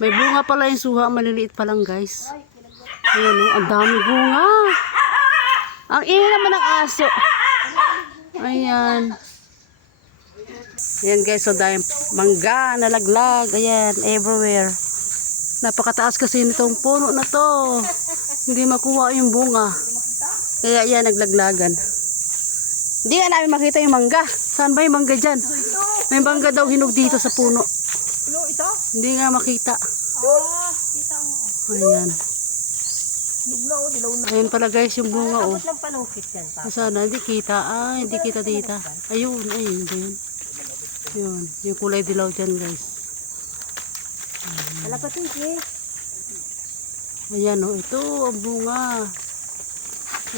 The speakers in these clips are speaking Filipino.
May bunga pala yung suha. Maliliit pa lang guys. Ayan o. Ang dami bunga. Ang ingay naman ng aso. Ayan. Ayan guys. So dahil mangga, nalaglag. Ayan. Everywhere. Napakataas kasi nitong puno na to. Hindi makuha yung bunga. Kaya yan, naglaglagan. Hindi nga namin makita yung mangga. Saan ba yung mangga dyan? May mangga daw hinog dito sa puno. Ano ito? Hindi nga makita. Ah, kita mo. Ayan. Na oh, dilaw na. Ayan pala guys yung bunga oh. Tapos ng panukit yan pa. Sana hindi kita. Ah, hindi kita dita. Ayun, ayun, ayun. Yun, yung kulay dilaw dyan guys. Pa ito eh. Ayan oh, ito ang bunga.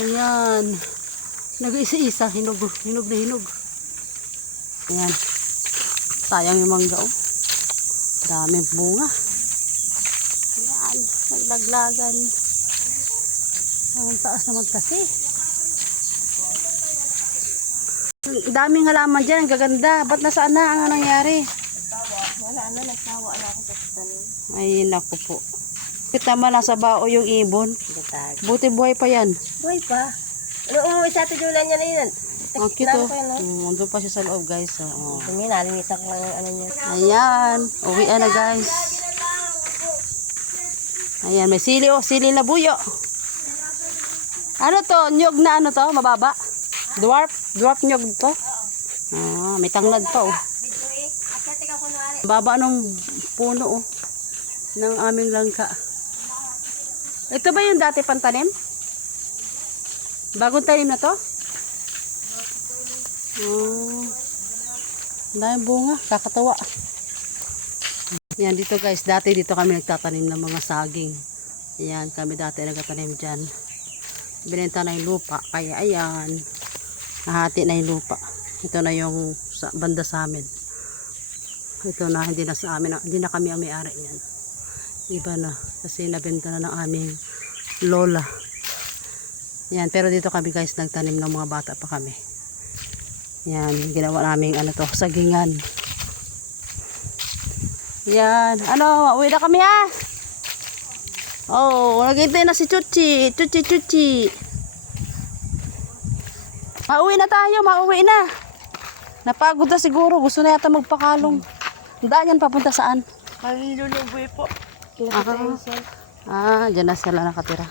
Ayan. Nag-isa-isa, hinog, hinog na hinog. Ayan. Sayang yung mangga oh. Daming bunga. Ayan, naglaglagan. Ang taas naman kasi. Daming halaman dyan, ang gaganda. Ba't nasaan na? Ano nangyari? Wala na, nagsawa na ako sa tanim. Ay, naku po. Kita man nasa bao yung ibon. Buti buhay pa yan. Buhay pa. Ano umuwi sa atin Julan niya na yun? Ang cute oh. ko? Mm, Andun pa siya sa loob guys. Oh. oh. Tumi, nalinis ako ng ano niya. Ayan. Uwi na guys. Ayan, may sili oh. Sili na buyo. Ano to? Nyog na ano to? Mababa? Dwarf? Dwarf nyog to? Ah, may tanglad pa oh. Baba nung puno oh. Ng aming langka. Ito ba yung dati pantanim? Bagong tanim na to? Oh. Daming bunga, kakatawa. Yan dito guys, dati dito kami nagtatanim ng mga saging. Ayan, kami dati nagtatanim dyan. Binenta na yung lupa, kaya ayan. Nahati na yung lupa. Ito na yung sa, banda sa amin. Ito na, hindi na sa amin, hindi na kami ang may-ari yan. Iba na, kasi nabenta na ng aming lola. Yan, pero dito kami guys nagtanim ng mga bata pa kami. Yan, ginawa namin ano to, sagingan. Yan, ano, uwi na kami ah. Oh, naghintay na si Chuchi. Chuchi, Chuchi. Mauwi na tayo, mauwi na. Napagod na siguro, gusto na yata magpakalong. Daan yan papunta saan? Maliluluboy po. Ah, ah, dyan na sila nakatira.